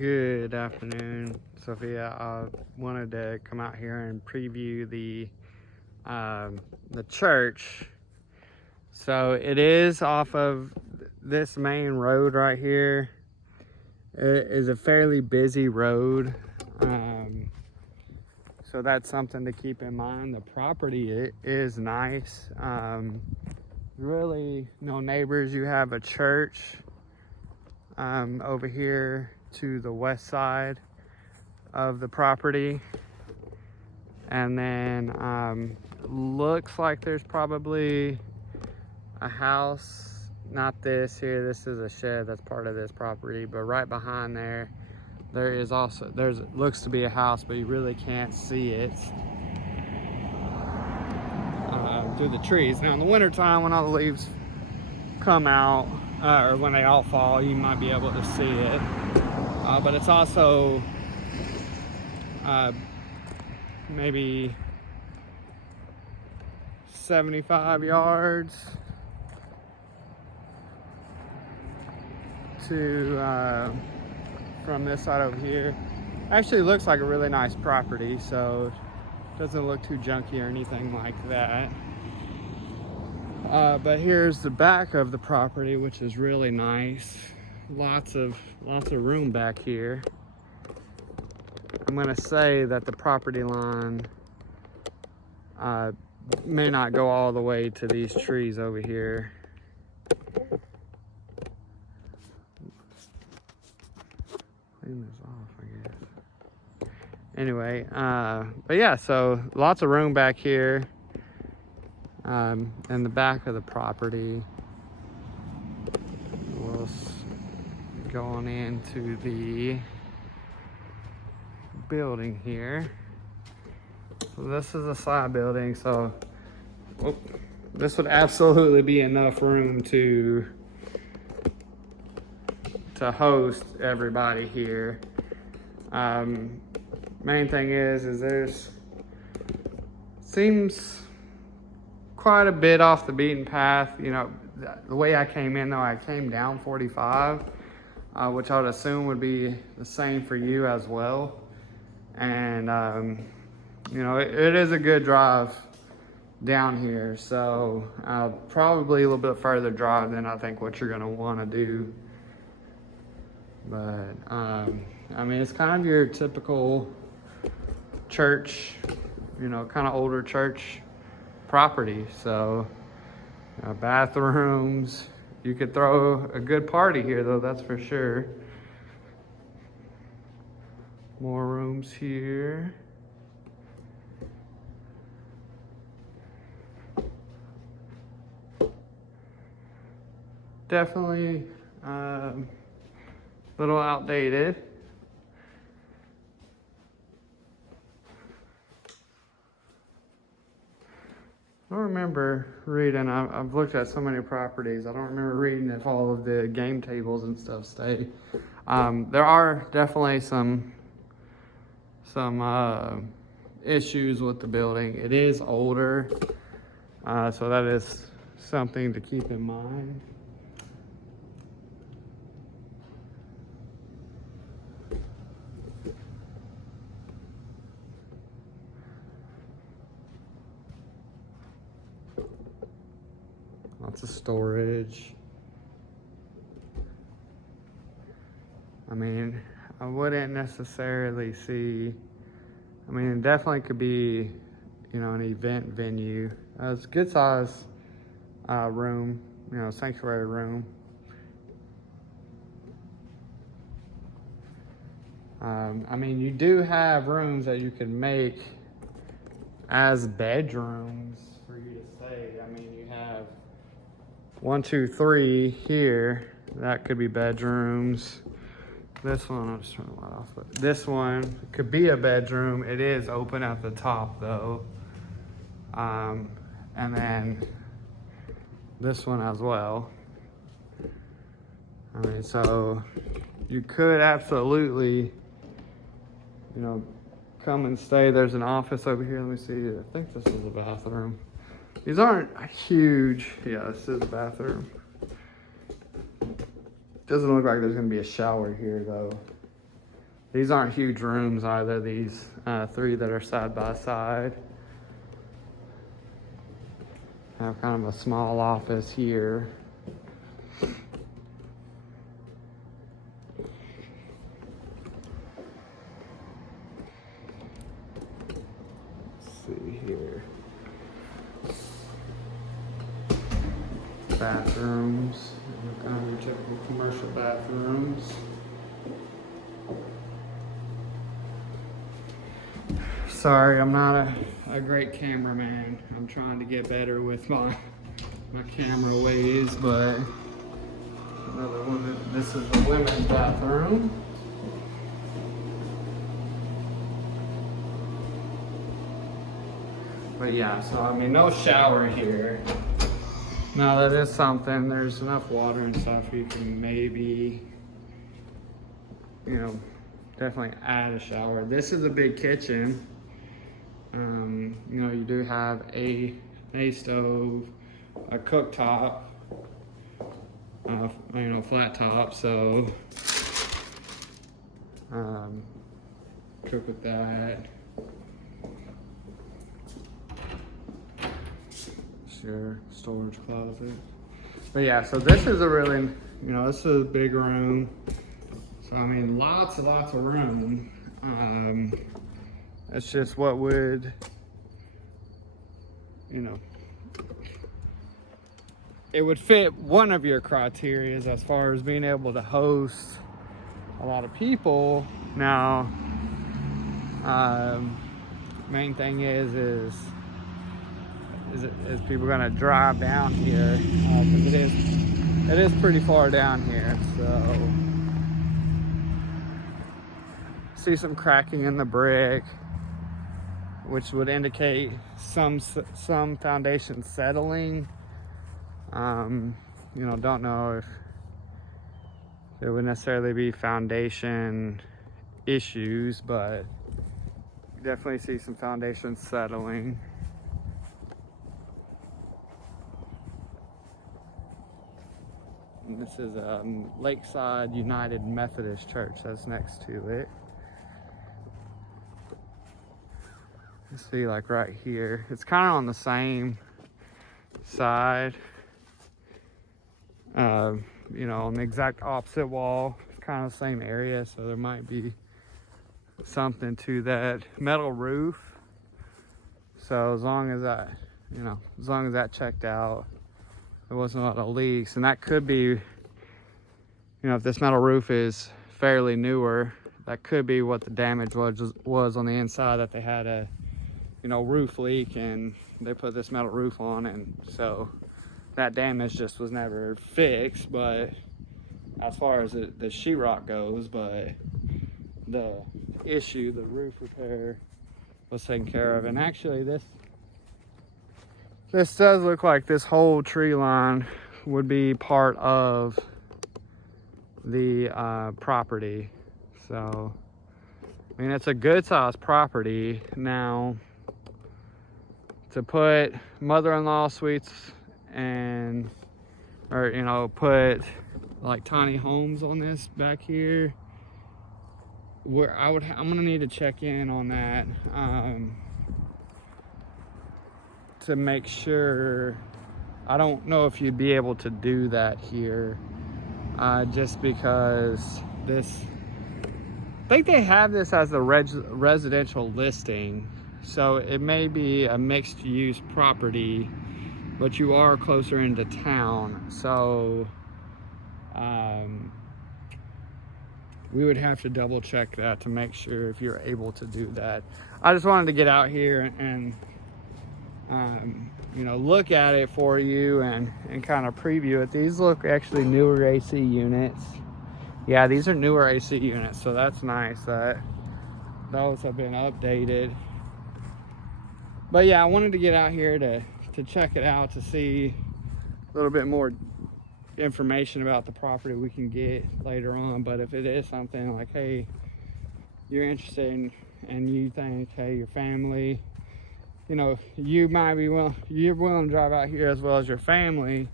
Good afternoon, Sophia. I wanted to come out here and preview the church. So it is off of this main road right here. It is a fairly busy road, so that's something to keep in mind. The property is nice. Really, no neighbors. You have a church over here to the west side of the property, and then looks like there's probably a house, not this here, this is a shed that's part of this property, but right behind there is also, looks to be a house, but you really can't see it through the trees. Now in the winter time, when all the leaves come out, or when they all fall, you might be able to see it. But it's also maybe 75 yards to from this side over here. Actually looks like a really nice property, so it doesn't look too junky or anything like that. But here's the back of the property, which is really nice. Lots of room back here. I'm gonna say that the property line may not go all the way to these trees over here. Clean this off, I guess. Anyway, but yeah, so lots of room back here in the back of the property. We'll go on into the building here. So this is a side building, so this would absolutely be enough room to host everybody here. Main thing is there's seems quite a bit off the beaten path. You know, the way I came in though, I came down 45, which I would assume would be the same for you as well. And you know, it is a good drive down here, so probably a little bit further drive than I think what you're gonna want to do. But I mean, it's kind of your typical church, you know, kind of older church property. So bathrooms, you could throw a good party here though, that's for sure. More rooms here. Definitely a little outdated. I don't remember reading, I've looked at so many properties, I don't remember reading if all of the game tables and stuff stay. There are definitely some issues with the building. It is older, so that is something to keep in mind. Lots of storage. I mean, I wouldn't necessarily see, I mean, it definitely could be, you know, an event venue. It's a good size room, you know, sanctuary room. I mean, you do have rooms that you can make as bedrooms for you to stay. I mean, you have 1, 2, 3 here. That could be bedrooms. This one, I'll just turn the light off. But this one could be a bedroom. It is open at the top though. And then this one as well. I mean, so you could absolutely, you know, come and stay. There's an office over here. Let me see. I think this is a bathroom. These aren't huge. Yeah, this is a bathroom. Doesn't look like there's gonna be a shower here though. These aren't huge rooms either, these 3 that are side by side. Have kind of a small office here. Let's see here. Bathrooms, kind of your typical commercial bathrooms. Sorry, I'm not a great cameraman. I'm trying to get better with my camera ways, but another one. This is the women's bathroom. But yeah, so I mean, no shower here. Now that is something. There's enough water and stuff. You can maybe, you know, definitely add a shower. This is a big kitchen. You know, you do have a stove, a cooktop, you know, flat top, so cook with that. Sure, storage closet. But yeah, so this is a really, you know, this is a big room. So I mean, lots of room. That's just what would, you know, it would fit one of your criterias as far as being able to host a lot of people. Now, main thing is people gonna drive down here, because it is pretty far down here. So see some cracking in the brick, which would indicate some foundation settling. You know, don't know if there would necessarily be foundation issues, but definitely see some foundation settling. And this is Lakeside United Methodist Church that's next to it. You see, like right here, it's kind of on the same side, you know, on the exact opposite wall. It's kind of the same area, so there might be something to that metal roof. So as long as that, you know, as long as that checked out, there wasn't a lot of leaks. And that could be, you know, if this metal roof is fairly newer, that could be what the damage was on the inside, that they had a, you know, roof leak and they put this metal roof on, and so that damage just was never fixed. But as far as the sheetrock goes, but the issue, the roof repair, was taken care of. And actually this does look like this whole tree line would be part of the property. So I mean, it's a good sized property. Now, to put mother-in-law suites and, or, you know, put like tiny homes on this back here, where I'm gonna need to check in on that, to make sure. I don't know if you'd be able to do that here, just because this, I think they have this as a residential listing, so it may be a mixed use property, but you are closer into town. So we would have to double check that to make sure if you're able to do that. I just wanted to get out here and you know, look at it for you and kind of preview it. These look actually newer AC units. Yeah, these are newer AC units, so that's nice that those have been updated. But yeah, I wanted to get out here to check it out, to see a little bit more information about the property we can get later on. But if it is something like, hey, you're interested in, and you think, hey, your family, you know, you might be you're willing to drive out here as well as your family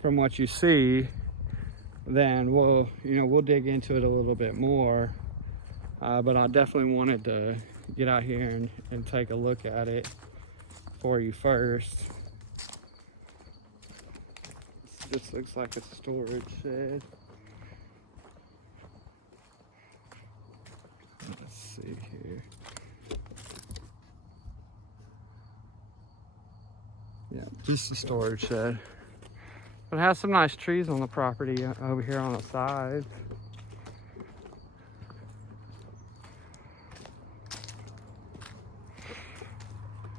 from what you see, then we'll dig into it a little bit more. But I definitely wanted to get out here and take a look at it for you first. This looks like a storage shed. Let's see here. Yeah, just a storage shed. But it has some nice trees on the property over here on the sides.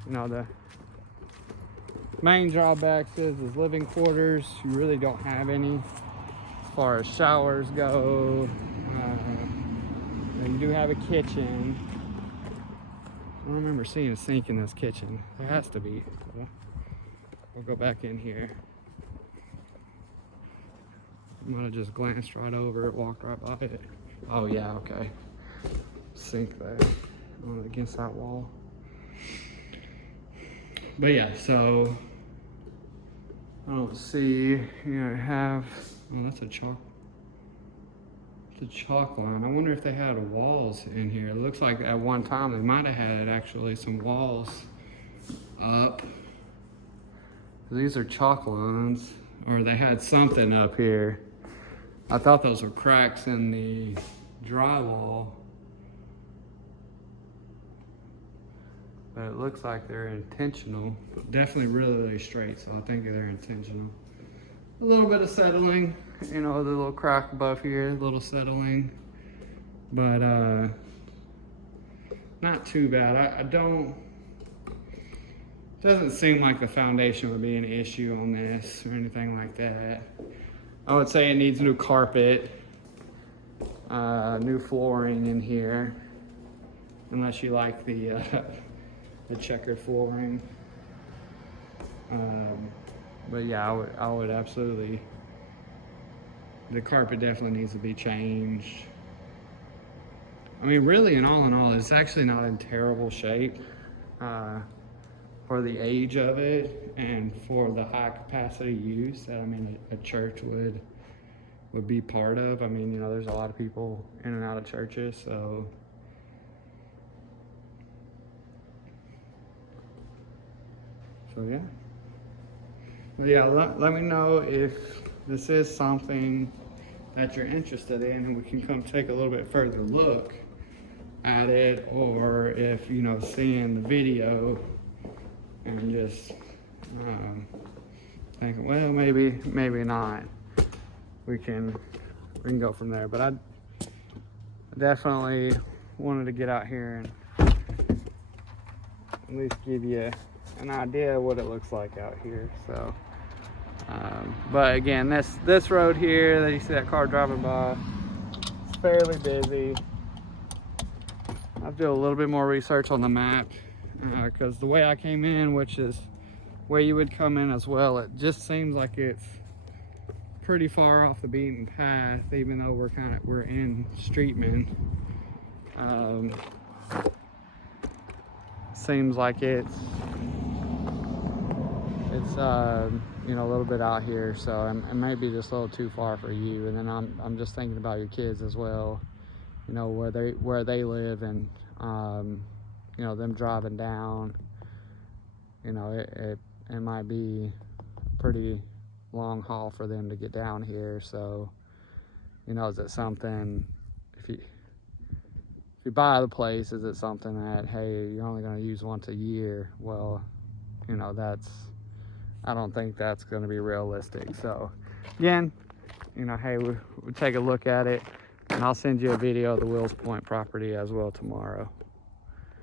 You know, the main drawbacks is living quarters. You really don't have any as far as showers go. You do have a kitchen. I don't remember seeing a sink in this kitchen. There has to be. We'll go back in here. I might have just glanced right over it, walked right by it. Oh yeah, okay. Sink there against that wall. But yeah, so I don't see, you know, have, oh, that's a chalk. It's a chalk line. I wonder if they had walls in here. It looks like at one time they might have had actually some walls up. These are chalk lines, or they had something up here. I thought those were cracks in the drywall. But it looks like they're intentional. Definitely really straight, so I think they're intentional. A little bit of settling, you know, the little crack above here, a little settling. But not too bad. I don't, doesn't seem like the foundation would be an issue on this or anything like that. I would say it needs new carpet, new flooring in here, unless you like the checkered flooring. But yeah, I would absolutely, the carpet definitely needs to be changed. I mean, really, in all, it's actually not in terrible shape for the age of it and for the high capacity use that, I mean, a church would be part of. I mean, you know, there's a lot of people in and out of churches, so. So yeah. Well, yeah, let me know if this is something that you're interested in and we can come take a little bit further look at it, or if, you know, seeing the video and just thinking, well, maybe not. We can go from there. But I definitely wanted to get out here and at least give you an idea of what it looks like out here. So but again, this road here that you see that car driving by, it's fairly busy. I'll do a little bit more research on the map because the way I came in, which is where you would come in as well, it just seems like it's pretty far off the beaten path, even though we're in Streetman. Seems like it's you know, a little bit out here, so it may be just a little too far for you. And then I'm just thinking about your kids as well, you know, where they live, and you know, them driving down, you know, it might be a pretty long haul for them to get down here. So, you know, is it something, if you buy the place, is it something that, hey, you're only going to use once a year? Well, you know, I don't think that's going to be realistic. So again, you know, hey, we'll take a look at it, and I'll send you a video of the Wills Point property as well tomorrow.